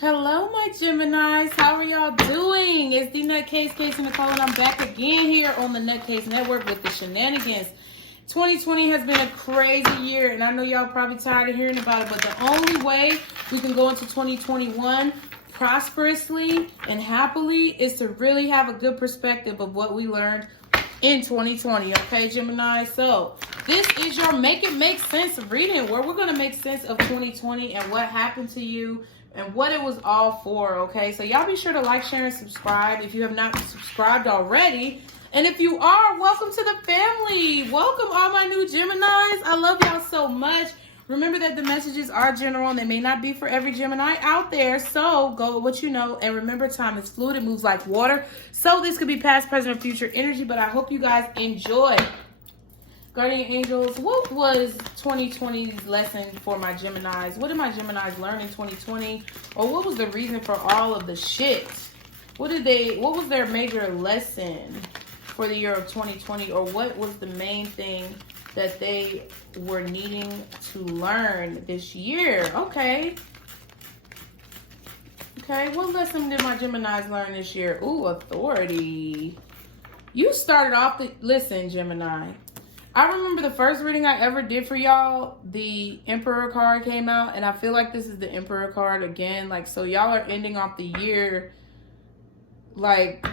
Hello, my Geminis. How are y'all doing? It's TheNutCase, Case and Nicole, and I'm back again here on the NutCase Network with the shenanigans. 2020 has been a crazy year, and I know y'all probably tired of hearing about it, but the only way we can go into 2021 prosperously and happily is to really have a good perspective of what we learned in 2020, okay, Gemini? So this is your Make It Make Sense reading, where we're going to make sense of 2020 and what happened to you and what it was all for, okay? So y'all be sure to like, share, and subscribe if you have not subscribed already. And if you are, welcome to the family. Welcome all my new Geminis. I love y'all so much. Remember that the messages are general and they may not be for every Gemini out there. So go with what you know. And remember, time is fluid. It moves like water. So this could be past, present, or future energy. But I hope you guys enjoy. Guardian Angels, what was 2020's lesson for my Geminis? What did my Geminis learn in 2020? Or what was the reason for all of the shit? What was their major lesson for the year of 2020? Or what was the main thing that they were needing to learn this year? Okay, what lesson did my Geminis learn this year? Ooh, authority. You started off listen, Gemini. I remember the first reading I ever did for y'all, the Emperor card came out, and I feel like this is the Emperor card again. Like, so y'all are ending off the year, like,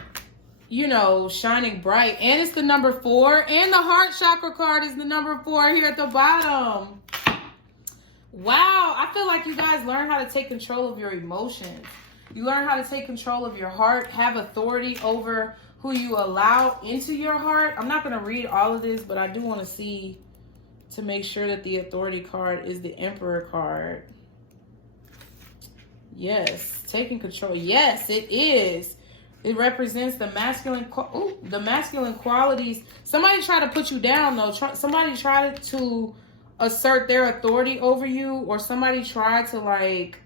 you know, shining bright. And it's the number 4, and the heart chakra card is the number 4 here at the bottom. Wow, I feel like you guys learn how to take control of your emotions. You learn how to take control of your heart, have authority over who you allow into your heart. I'm not going to read all of this, but I do want to see to make sure that the authority card is the Emperor card. Yes, taking control. Yes, it is. It represents the masculine qualities. Somebody try to put you down, though. Somebody tried to assert their authority over you, or somebody tried to, like,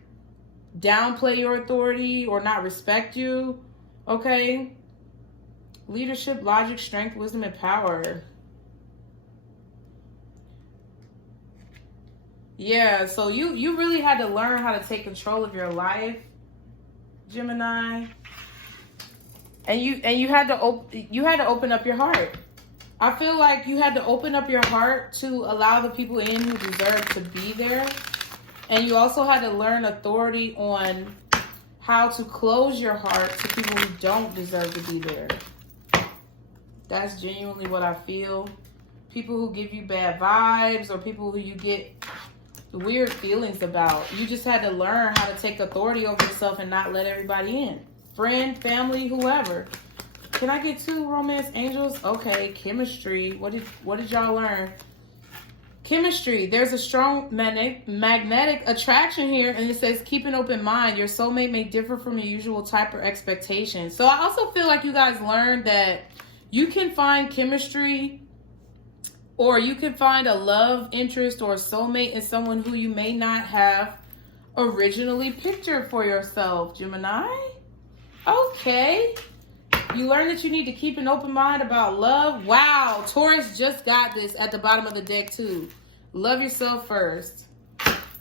downplay your authority or not respect you. Okay? Leadership, logic, strength, wisdom, and power. Yeah, so you really had to learn how to take control of your life, Gemini. And you had to open up your heart. I feel like you had to open up your heart to allow the people in who deserve to be there. And you also had to learn authority on how to close your heart to people who don't deserve to be there. That's genuinely what I feel. People who give you bad vibes, or people who you get weird feelings about. You just had to learn how to take authority over yourself and not let everybody in. Friend, family, whoever. Can I get 2 romance angels? Okay, chemistry. What did y'all learn? Chemistry. There's a strong magnetic attraction here, and it says keep an open mind. Your soulmate may differ from your usual type or expectation. So I also feel like you guys learned that you can find chemistry, or you can find a love interest or a soulmate in someone who you may not have originally pictured for yourself, Gemini. Okay. You learn that you need to keep an open mind about love. Wow. Taurus just got this at the bottom of the deck too. Love yourself first.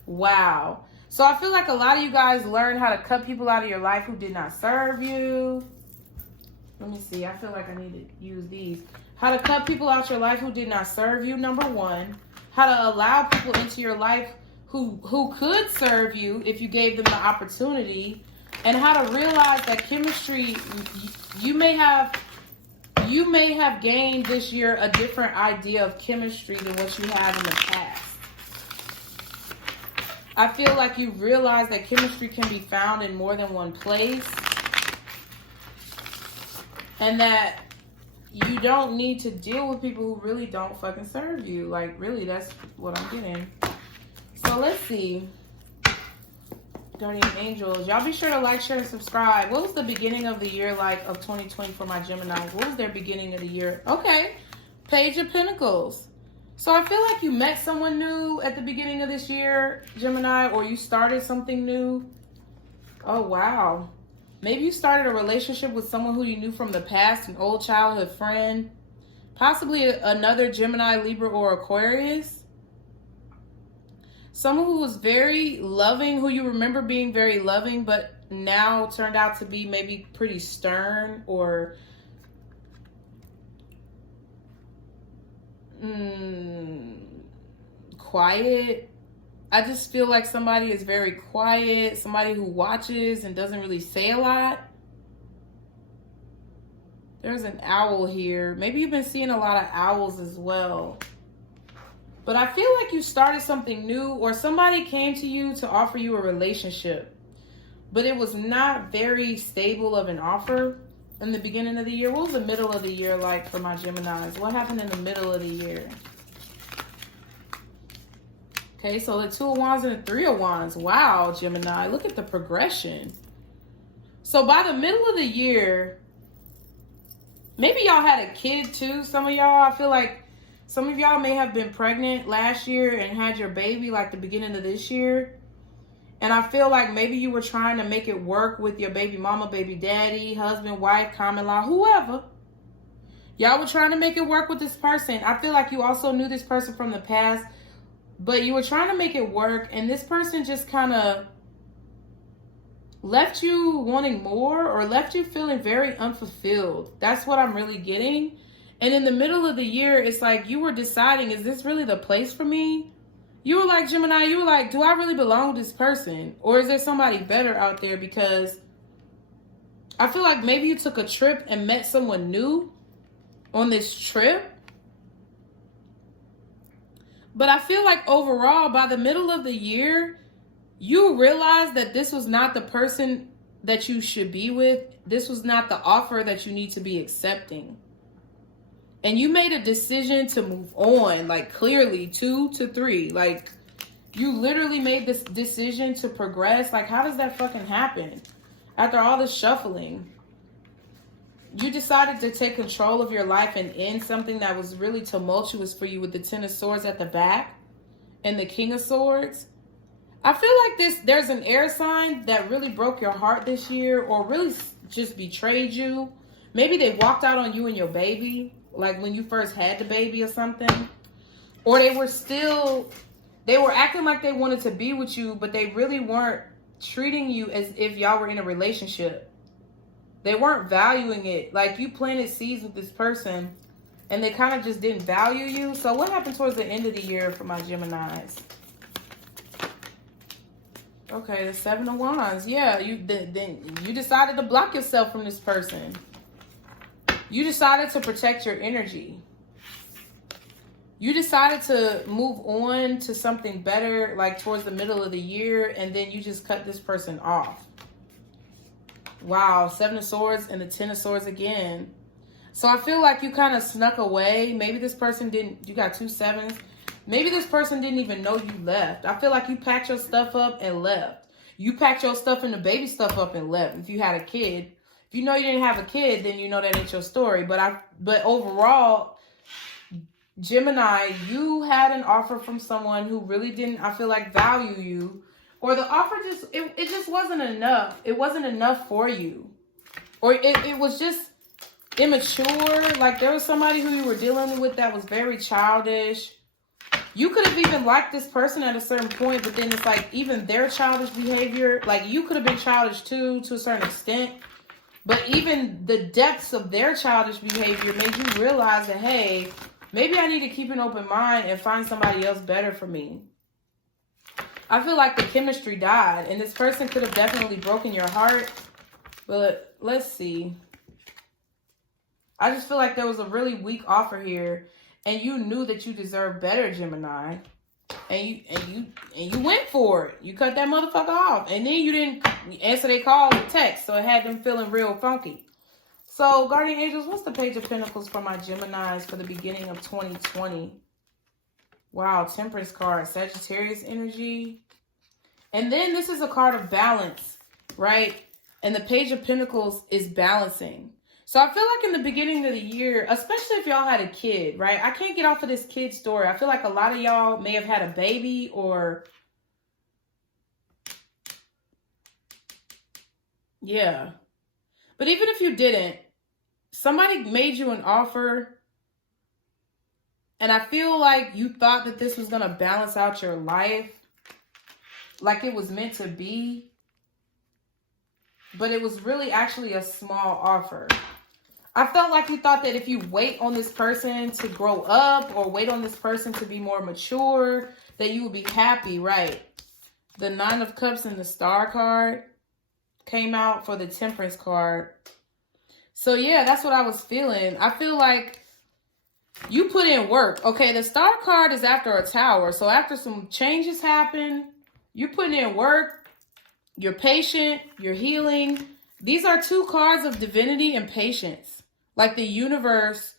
Wow. So I feel like a lot of you guys learned how to cut people out of your life who did not serve you. Let me see. I feel like I need to use these. How to cut people out your life who did not serve you, number 1. How to allow people into your life who could serve you if you gave them the opportunity. And how to realize that chemistry, you may have gained this year a different idea of chemistry than what you had in the past. I feel like you realize that chemistry can be found in more than one place. And that you don't need to deal with people who really don't fucking serve you. Like, really, that's what I'm getting. So let's see. Guardian Angels. Y'all be sure to like, share, and subscribe. What was the beginning of the year like of 2020 for my Geminis? What was their beginning of the year? Okay. Page of Pentacles. So I feel like you met someone new at the beginning of this year, Gemini, or you started something new. Oh, wow. Maybe you started a relationship with someone who you knew from the past, an old childhood friend. Possibly another Gemini, Libra, or Aquarius. Someone who was very loving, who you remember being very loving, but now turned out to be maybe pretty stern or quiet. I just feel like somebody is very quiet, somebody who watches and doesn't really say a lot. There's an owl here. Maybe you've been seeing a lot of owls as well. But I feel like you started something new, or somebody came to you to offer you a relationship, but it was not very stable of an offer in the beginning of the year. What was the middle of the year like for my Geminis? What happened in the middle of the year? Okay, so the Two of Wands and the Three of Wands. Wow, Gemini, look at the progression. So by the middle of the year, maybe y'all had a kid too. Some of y'all, I feel like some of y'all may have been pregnant last year and had your baby like the beginning of this year. And I feel like maybe you were trying to make it work with your baby mama, baby daddy, husband, wife, common law, whoever. Y'all were trying to make it work with this person. I feel like you also knew this person from the past, but you were trying to make it work. And this person just kind of left you wanting more, or left you feeling very unfulfilled. That's what I'm really getting. And in the middle of the year, it's like you were deciding, is this really the place for me? You were like, Gemini, you were like, do I really belong with this person? Or is there somebody better out there? Because I feel like maybe you took a trip and met someone new on this trip. But I feel like overall, by the middle of the year, you realized that this was not the person that you should be with. This was not the offer that you need to be accepting. And you made a decision to move on, like clearly 2 to 3. Like you literally made this decision to progress. Like how does that fucking happen? After all this shuffling, you decided to take control of your life and end something that was really tumultuous for you with the Ten of Swords at the back and the King of Swords. I feel like there's an air sign that really broke your heart this year, or really just betrayed you. Maybe they walked out on you and your baby, like when you first had the baby or something. Or they were acting like they wanted to be with you, but they really weren't treating you as if y'all were in a relationship. They weren't valuing it. Like you planted seeds with this person and they kind of just didn't value you. So what happened towards the end of the year for my Geminis? Okay, the Seven of Wands. Yeah, you decided to block yourself from this person. You decided to protect your energy. You decided to move on to something better, like towards the middle of the year, and then you just cut this person off. Wow, Seven of Swords and the Ten of Swords again. So I feel like you kind of snuck away. Maybe this person didn't, you got 2 sevens. Maybe this person didn't even know you left. I feel like you packed your stuff up and left. You packed your stuff and the baby stuff up and left if you had a kid. If you know you didn't have a kid, then you know that ain't your story. But overall, Gemini, you had an offer from someone who really didn't, I feel like, value you. Or the offer just, it just wasn't enough. It wasn't enough for you. Or it was just immature. Like there was somebody who you were dealing with that was very childish. You could have even liked this person at a certain point, but then it's like even their childish behavior, like you could have been childish too, to a certain extent. But even the depths of their childish behavior made you realize that, hey, maybe I need to keep an open mind and find somebody else better for me. I feel like the chemistry died, and this person could have definitely broken your heart. But let's see. I just feel like there was a really weak offer here, and you knew that you deserved better, Gemini. And you went for it. You cut that motherfucker off. And then you didn't answer their call or text. So it had them feeling real funky. So, Guardian Angels, what's the Page of Pentacles for my Geminis for the beginning of 2020? Wow, Temperance card. Sagittarius energy. And then this is a card of balance, right? And the Page of Pentacles is balancing. So I feel like in the beginning of the year, especially if y'all had a kid, right? I can't get off of this kid story. I feel like a lot of y'all may have had a baby or... yeah. But even if you didn't, somebody made you an offer. And I feel like you thought that this was going to balance out your life. like it was meant to be, but it was really actually a small offer. I felt like you thought that if you wait on this person to grow up or wait on this person to be more mature, that you would be happy, right? The 9 of Cups and the Star card came out for the Temperance card. So yeah, that's what I was feeling. I feel like you put in work. Okay, the Star card is after a Tower. So after some changes happen, you're putting in work. You're patient. You're healing. These are 2 cards of divinity and patience. Like the universe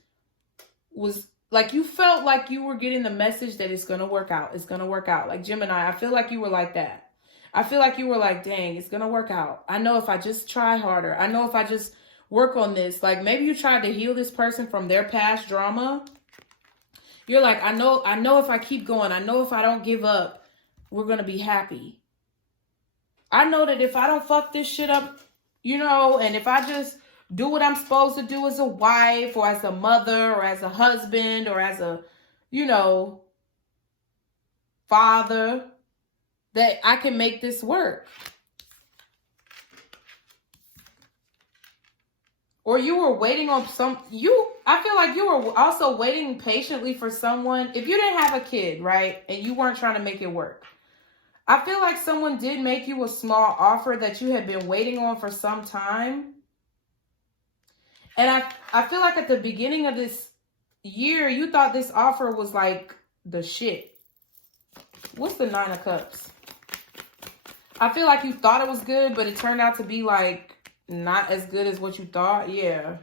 was, like you felt like you were getting the message that it's going to work out. It's going to work out. Like Gemini, I feel like you were like that. I feel like you were like, dang, it's going to work out. I know if I just try harder. I know if I just work on this. Like maybe you tried to heal this person from their past drama. You're like, I know if I keep going, I know if I don't give up, we're going to be happy. I know that if I don't fuck this shit up, you know, and if I just do what I'm supposed to do as a wife or as a mother or as a husband or as a, you know, father, that I can make this work. Or you were waiting on I feel like you were also waiting patiently for someone. If you didn't have a kid, right, and you weren't trying to make it work, I feel like someone did make you a small offer that you had been waiting on for some time. And I feel like at the beginning of this year, you thought this offer was like the shit. What's the 9 of Cups? I feel like you thought it was good, but it turned out to be like not as good as what you thought. Yeah.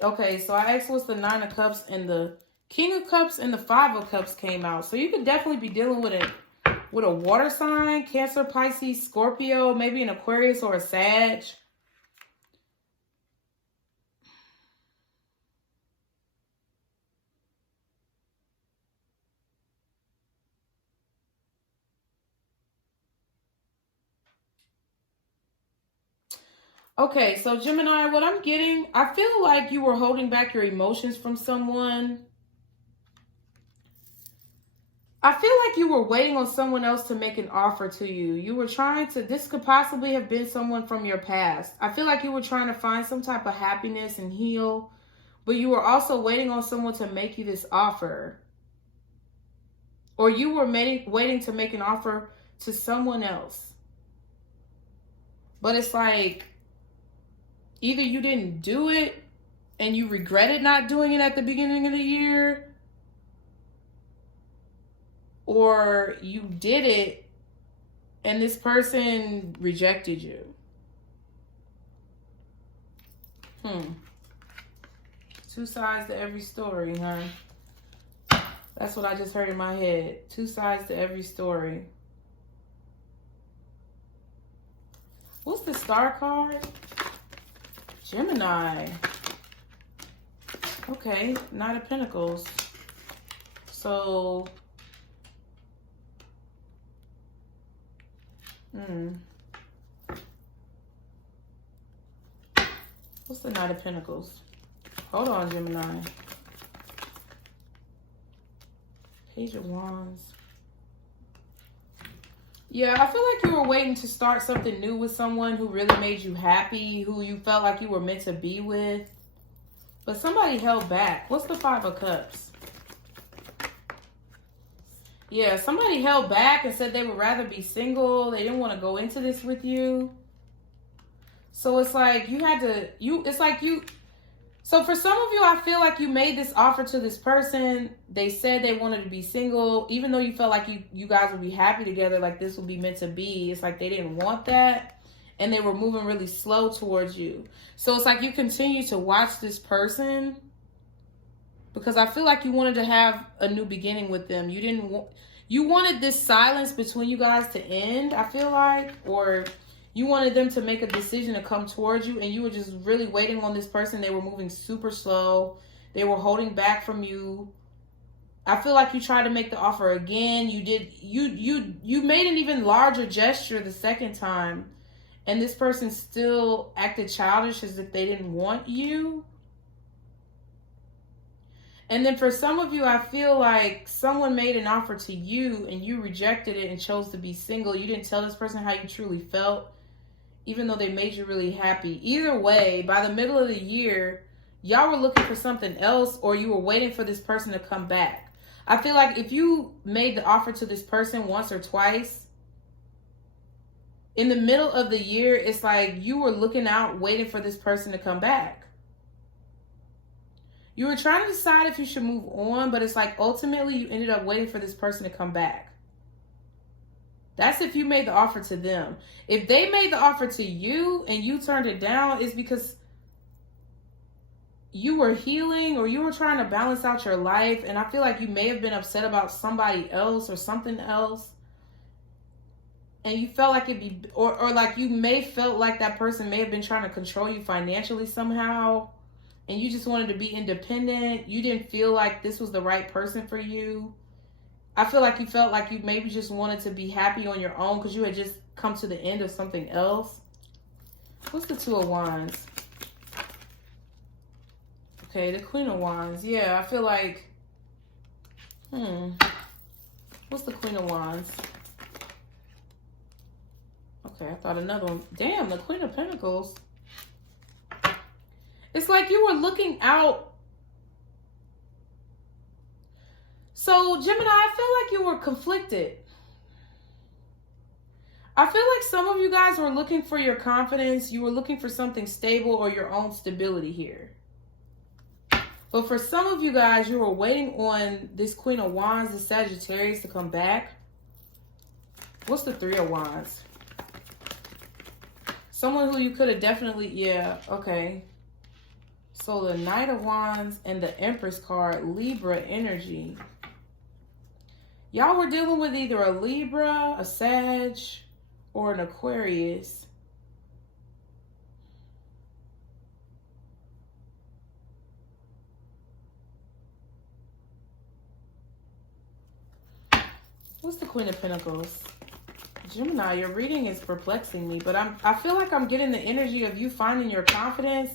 Okay, so I asked what's the 9 of Cups, and the King of Cups and the 5 of Cups came out. So you could definitely be dealing with a water sign, Cancer, Pisces, Scorpio, maybe an Aquarius or a Sag. Okay, so Gemini, what I'm getting, I feel like you were holding back your emotions from someone. I feel like you were waiting on someone else to make an offer to you. You were trying to, this could possibly have been someone from your past. I feel like you were trying to find some type of happiness and heal, but you were also waiting on someone to make you this offer. Or you were waiting to make an offer to someone else. But it's like, either you didn't do it and you regretted not doing it at the beginning of the year, or you did it and this person rejected you. 2 sides to every story, huh? That's what I just heard in my head. 2 sides to every story. What's the Star card? Gemini. Okay, Knight of Pentacles. So, what's the Knight of Pentacles? Hold on, Gemini. Page of Wands. Yeah, I feel like you were waiting to start something new with someone who really made you happy, who you felt like you were meant to be with. But somebody held back. What's the 5 of Cups? Yeah, somebody held back and said they would rather be single. They didn't want to go into this with you. So it's like you had to, so for some of you, I feel like you made this offer to this person. They said they wanted to be single, even though you felt like you guys would be happy together, like this would be meant to be. It's like they didn't want that, and they were moving really slow towards you. So it's like you continue to watch this person because I feel like you wanted to have a new beginning with them. You wanted this silence between you guys to end, I feel like, or you wanted them to make a decision to come towards you, and you were just really waiting on this person. They were moving super slow. They were holding back from you. I feel like you tried to make the offer again. You made an even larger gesture the second time, and this person still acted childish as if they didn't want you. And then for some of you, I feel like someone made an offer to you and you rejected it and chose to be single. You didn't tell this person how you truly felt, even though they made you really happy. Either way, by the middle of the year, y'all were looking for something else, or you were waiting for this person to come back. I feel like if you made the offer to this person once or twice, in the middle of the year, it's like you were looking out, waiting for this person to come back. You were trying to decide if you should move on, but it's like ultimately you ended up waiting for this person to come back. That's if you made the offer to them. If they made the offer to you and you turned it down, it's because you were healing or you were trying to balance out your life. And I feel like you may have been upset about somebody else or something else. And you felt like it'd be, or like you may felt like that person may have been trying to control you financially somehow. And you just wanted to be independent. You didn't feel like this was the right person for you. I feel like you felt like you maybe just wanted to be happy on your own because you had just come to the end of something else. What's the Two of Wands? Okay, the Queen of Wands. Yeah, I feel like, what's the Queen of Wands? Okay, I thought another one. Damn, the Queen of Pentacles. It's like you were looking out. So, Gemini, I feel like you were conflicted. I feel like some of you guys were looking for your confidence. You were looking for something stable or your own stability here. But for some of you guys, you were waiting on this Queen of Wands, the Sagittarius, to come back. What's the Three of Wands? Someone who you could have definitely, yeah, okay. So the Knight of Wands and the Empress card, Libra energy. Y'all were dealing with either a Libra, a Sag, or an Aquarius. What's the Queen of Pentacles? Gemini, your reading is perplexing me, but I feel like I'm getting the energy of you finding your confidence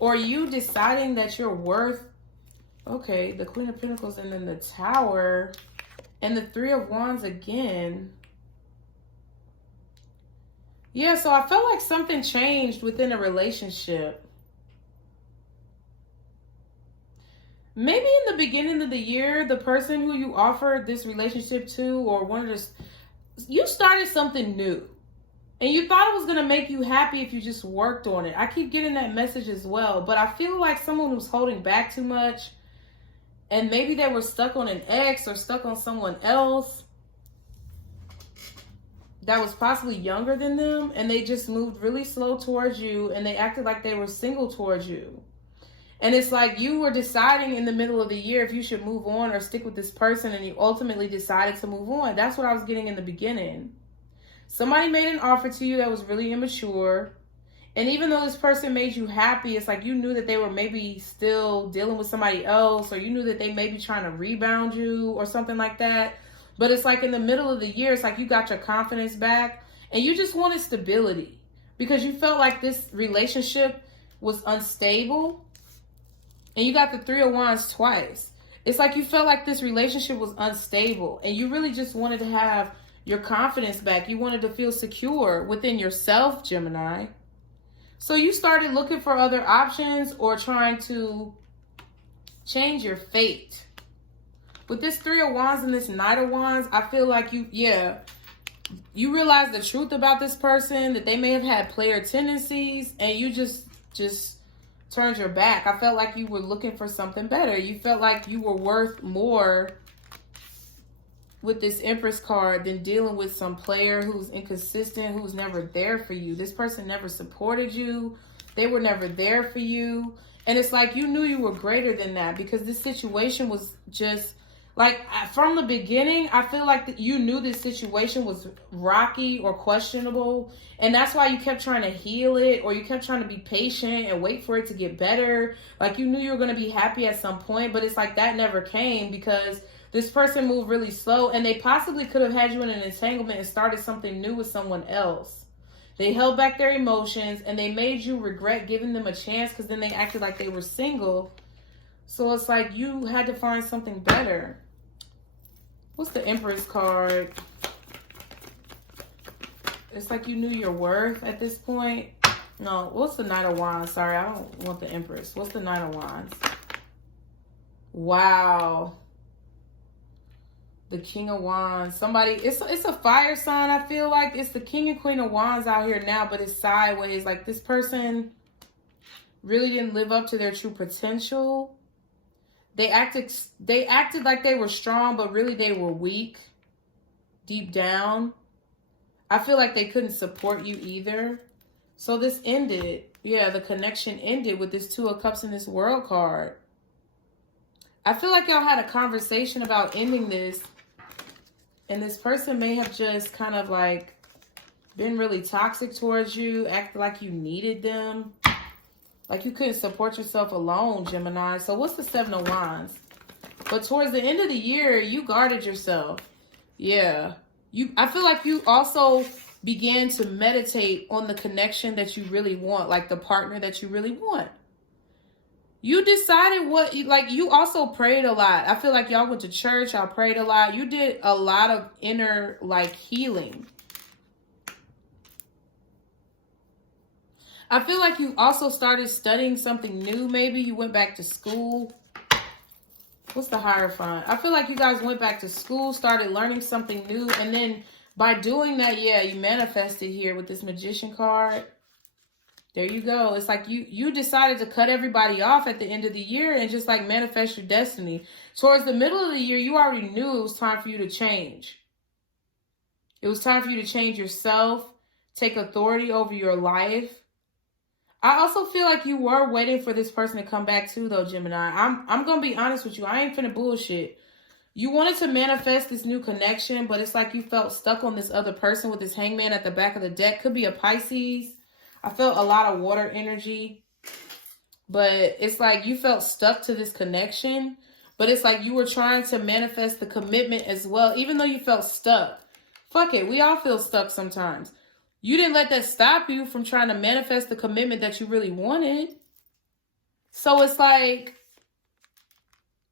or you deciding that you're worth, okay, the Queen of Pentacles and then the Tower and the Three of Wands again. Yeah, so I felt like something changed within a relationship. Maybe in the beginning of the year, the person who you offered this relationship to or wanted to, you started something new. And you thought it was going to make you happy if you just worked on it. I keep getting that message as well. But I feel like someone was holding back too much. And maybe they were stuck on an ex or stuck on someone else that was possibly younger than them. And they just moved really slow towards you. And they acted like they were single towards you. And it's like you were deciding in the middle of the year if you should move on or stick with this person. And you ultimately decided to move on. That's what I was getting in the beginning. Somebody made an offer to you that was really immature. And even though this person made you happy, it's like you knew that they were maybe still dealing with somebody else, or you knew that they may be trying to rebound you or something like that. But it's like in the middle of the year, it's like you got your confidence back and you just wanted stability because you felt like this relationship was unstable. And you got the Three of Wands twice. It's like you felt like this relationship was unstable and you really just wanted to have your confidence back. You wanted to feel secure within yourself, Gemini. So you started looking for other options or trying to change your fate. With this Three of Wands and this Knight of Wands, I feel like you realize the truth about this person, that they may have had player tendencies, and you just turned your back. I felt like you were looking for something better. You felt like you were worth more with this Empress card than dealing with some player who's inconsistent, who's never there for you. This person never supported you. They were never there for you. And it's like you knew you were greater than that because this situation was just like from the beginning, I feel like that you knew this situation was rocky or questionable. And that's why you kept trying to heal it, or you kept trying to be patient and wait for it to get better. Like you knew you were going to be happy at some point, but it's like that never came because this person moved really slow and they possibly could have had you in an entanglement and started something new with someone else. They held back their emotions and they made you regret giving them a chance because then they acted like they were single. So it's like you had to find something better. What's the Empress card? It's like you knew your worth at this point. No, what's the Knight of Wands? Sorry, I don't want the Empress. What's the Knight of Wands? Wow. The King of Wands. Somebody, it's a fire sign, I feel like. It's the King and Queen of Wands out here now, but it's sideways. Like this person really didn't live up to their true potential. They acted like they were strong, but really they were weak deep down. I feel like they couldn't support you either. So this ended. Yeah, the connection ended with this Two of Cups and this World card. I feel like y'all had a conversation about ending this. And this person may have just kind of like been really toxic towards you. Acted like you needed them. Like you couldn't support yourself alone, Gemini. So what's the Seven of Wands? But towards the end of the year, you guarded yourself. Yeah. I feel like you also began to meditate on the connection that you really want, like the partner that you really want. You decided you also prayed a lot. I feel like y'all went to church, y'all prayed a lot. You did a lot of inner, healing. I feel like you also started studying something new, maybe. You went back to school. What's the Hierophant? I feel like you guys went back to school, started learning something new, and then by doing that, yeah, you manifested here with this Magician card. There you go. It's like you decided to cut everybody off at the end of the year and just manifest your destiny. Towards the middle of the year, you already knew it was time for you to change. It was time for you to change yourself, take authority over your life. I also feel like you were waiting for this person to come back too, though, Gemini. I'm going to be honest with you. I ain't finna bullshit. You wanted to manifest this new connection, but it's like you felt stuck on this other person with this Hangman at the back of the deck. Could be a Pisces. I felt a lot of water energy. But it's like you felt stuck to this connection. But it's like you were trying to manifest the commitment as well, even though you felt stuck. Fuck it. We all feel stuck sometimes. You didn't let that stop you from trying to manifest the commitment that you really wanted. So it's like,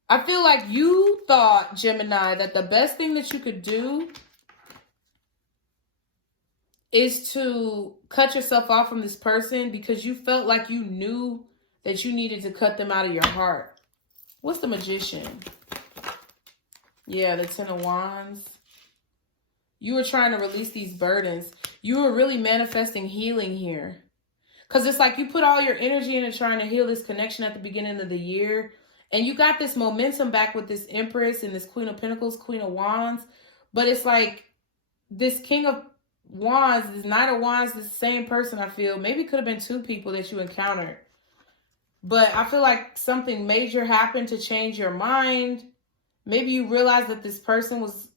I feel like you thought, Gemini, that the best thing that you could do is to cut yourself off from this person because you felt like you knew that you needed to cut them out of your heart. What's the Magician? Yeah, the Ten of Wands. You were trying to release these burdens. You were really manifesting healing here. Because it's like you put all your energy into trying to heal this connection at the beginning of the year. And you got this momentum back with this Empress and this Queen of Pentacles, Queen of Wands. But it's like this King of Wands, this Knight of Wands, the same person, I feel. Maybe it could have been two people that you encountered. But I feel like something major happened to change your mind. Maybe you realized that this person was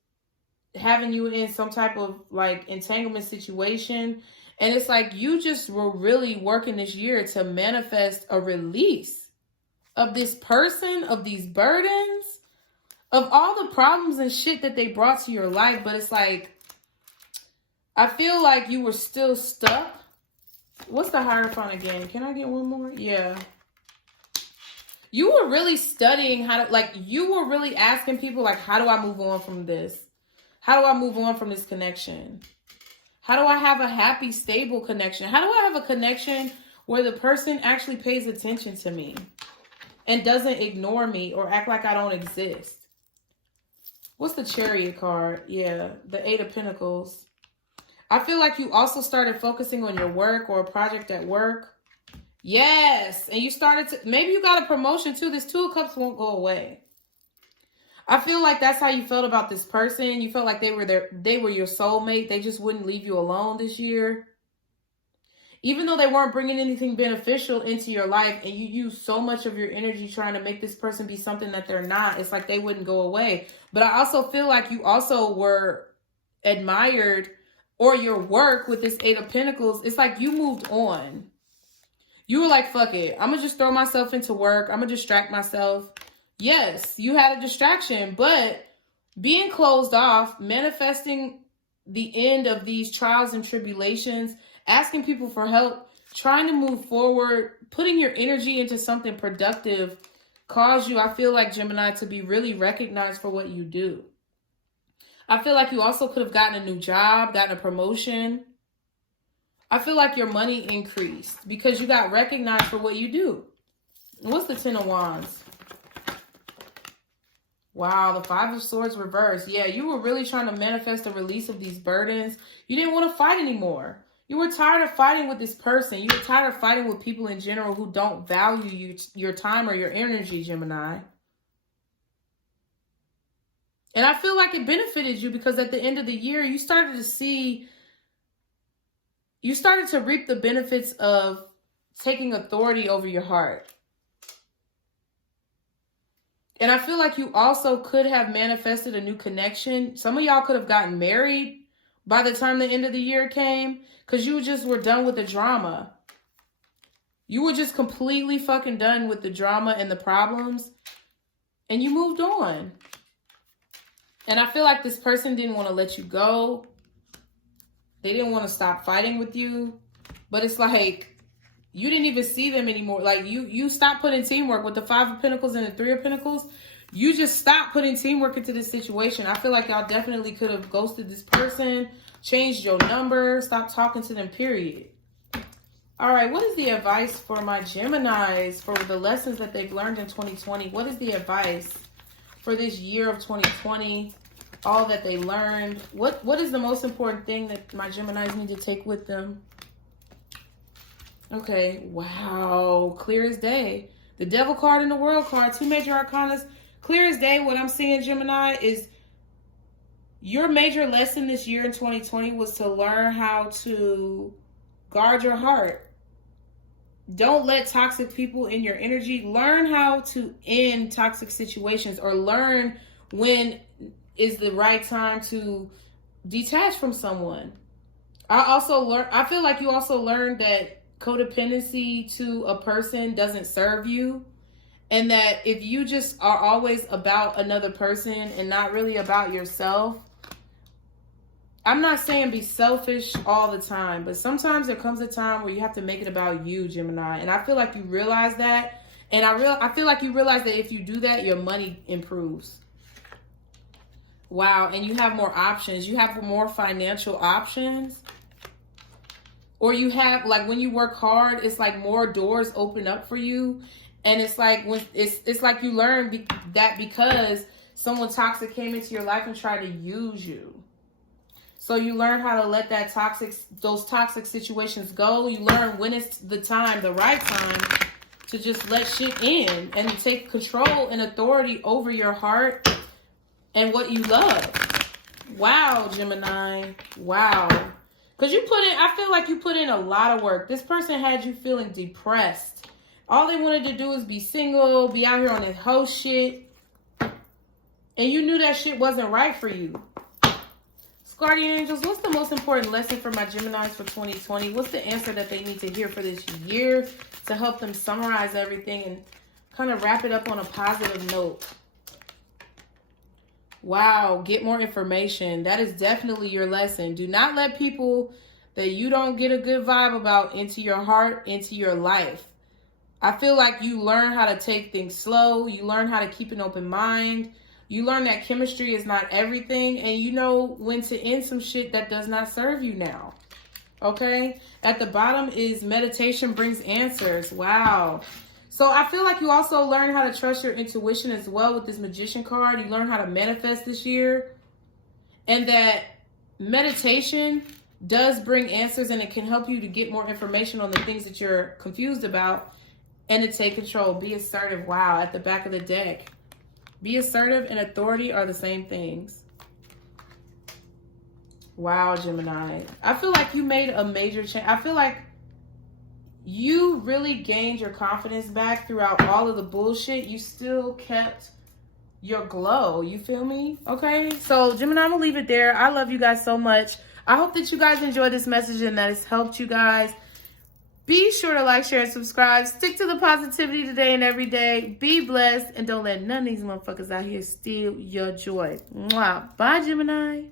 having you in some type of entanglement situation. And it's like you just were really working this year to manifest a release of this person, of these burdens, of all the problems and shit that they brought to your life. But it's like, I feel like you were still stuck. What's the Hierophant again? Can I get one more? Yeah. You were really studying how to, you were really asking people, how do I move on from this? How do I move on from this connection? How do I have a happy, stable connection? How do I have a connection where the person actually pays attention to me and doesn't ignore me or act like I don't exist? What's the Chariot card? Yeah, the Eight of Pentacles. I feel like you also started focusing on your work or a project at work. Yes, and you started to, maybe you got a promotion too. This Two of Cups won't go away. I feel like that's how you felt about this person. You felt like they were your soulmate. They just wouldn't leave you alone this year. Even though they weren't bringing anything beneficial into your life and you used so much of your energy trying to make this person be something that they're not, it's like they wouldn't go away. But I also feel like you also were admired, or your work with this Eight of Pentacles, it's like you moved on. You were like, fuck it. I'm going to just throw myself into work. I'm going to distract myself. Yes, you had a distraction, but being closed off, manifesting the end of these trials and tribulations, asking people for help, trying to move forward, putting your energy into something productive, cause you, I feel like, Gemini, to be really recognized for what you do. I feel like you also could have gotten a new job, gotten a promotion. I feel like your money increased because you got recognized for what you do. What's the Ten of Wands? Wow, the Five of Swords reversed. Yeah, you were really trying to manifest the release of these burdens. You didn't want to fight anymore. You were tired of fighting with this person. You were tired of fighting with people in general who don't value you, your time or your energy, Gemini. And I feel like it benefited you because at the end of the year, you started to reap the benefits of taking authority over your heart. And I feel like you also could have manifested a new connection. Some of y'all could have gotten married by the time the end of the year came because you just were done with the drama. You were just completely fucking done with the drama and the problems. And you moved on. And I feel like this person didn't want to let you go. They didn't want to stop fighting with you. But it's like, you didn't even see them anymore. Like, you stopped putting teamwork with the Five of Pentacles and the Three of Pentacles. You just stopped putting teamwork into this situation. I feel like y'all definitely could have ghosted this person, changed your number, stopped talking to them, period. All right, what is the advice for my Geminis for the lessons that they've learned in 2020? What is the advice for this year of 2020? All that they learned. What is the most important thing that my Geminis need to take with them? Okay, wow, clear as day. The Devil card and the World card, two major arcanas. Clear as day, what I'm seeing, Gemini, is your major lesson this year in 2020 was to learn how to guard your heart. Don't let toxic people in your energy. Learn how to end toxic situations, or learn when is the right time to detach from someone. I feel like you also learned that codependency to a person doesn't serve you, and that if you just are always about another person and not really about yourself, I'm not saying be selfish all the time, but sometimes there comes a time where you have to make it about you, Gemini. And I feel like you realize that, and I feel like you realize that if you do that, your money improves. Wow, and you have more options. You have more financial options. Or you have, like, when you work hard, it's like more doors open up for you. And it's like when it's like you learn that because someone toxic came into your life and tried to use you. So you learn how to let those toxic situations go. You learn when it's the right time to just let shit in and take control and authority over your heart and what you love. Wow, Gemini. Wow. Because I feel like you put in a lot of work. This person had you feeling depressed. All they wanted to do is be single, be out here on this whole shit. And you knew that shit wasn't right for you. Guardian Angels, what's the most important lesson for my Geminis for 2020? What's the answer that they need to hear for this year to help them summarize everything and kind of wrap it up on a positive note? Wow, get more information. That is definitely your lesson. Do not let people that you don't get a good vibe about into your heart, into your life. I feel like you learn how to take things slow. You learn how to keep an open mind. You learn that chemistry is not everything. And you know when to end some shit that does not serve you now. Okay? At the bottom is meditation brings answers. Wow. So I feel like you also learn how to trust your intuition as well with this Magician card. You learn how to manifest this year. And that meditation does bring answers, and it can help you to get more information on the things that you're confused about and to take control. Be assertive. Wow, at the back of the deck. Be assertive and authority are the same things. Wow, Gemini. I feel like you made a major change. I feel like you really gained your confidence back throughout all of the bullshit. You still kept your glow. You feel me? Okay. So Gemini, I'm going to leave it there. I love you guys so much. I hope that you guys enjoyed this message and that it's helped you guys. Be sure to like, share, and subscribe. Stick to the positivity today and every day. Be blessed. And don't let none of these motherfuckers out here steal your joy. Mwah. Bye, Gemini.